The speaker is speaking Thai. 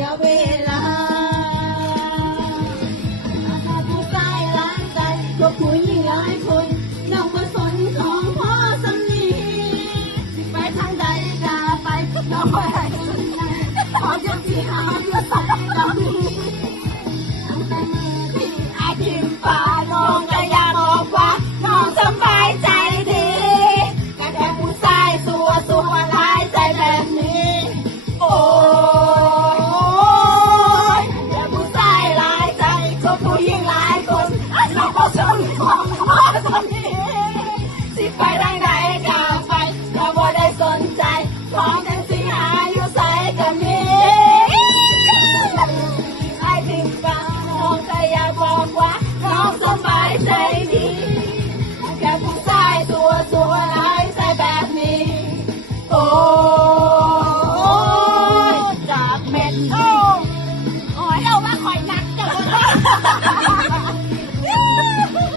ยเวลาผู้ชายล้านใจก็ผู้หญิงหลายคนน้องคนสนของพ่อสำนีสิไปทางใดกาไปน้องไปขอจะที่หาเพื่อสัตว์ในดาวนี้ตั้งแต่มือที่ Amen.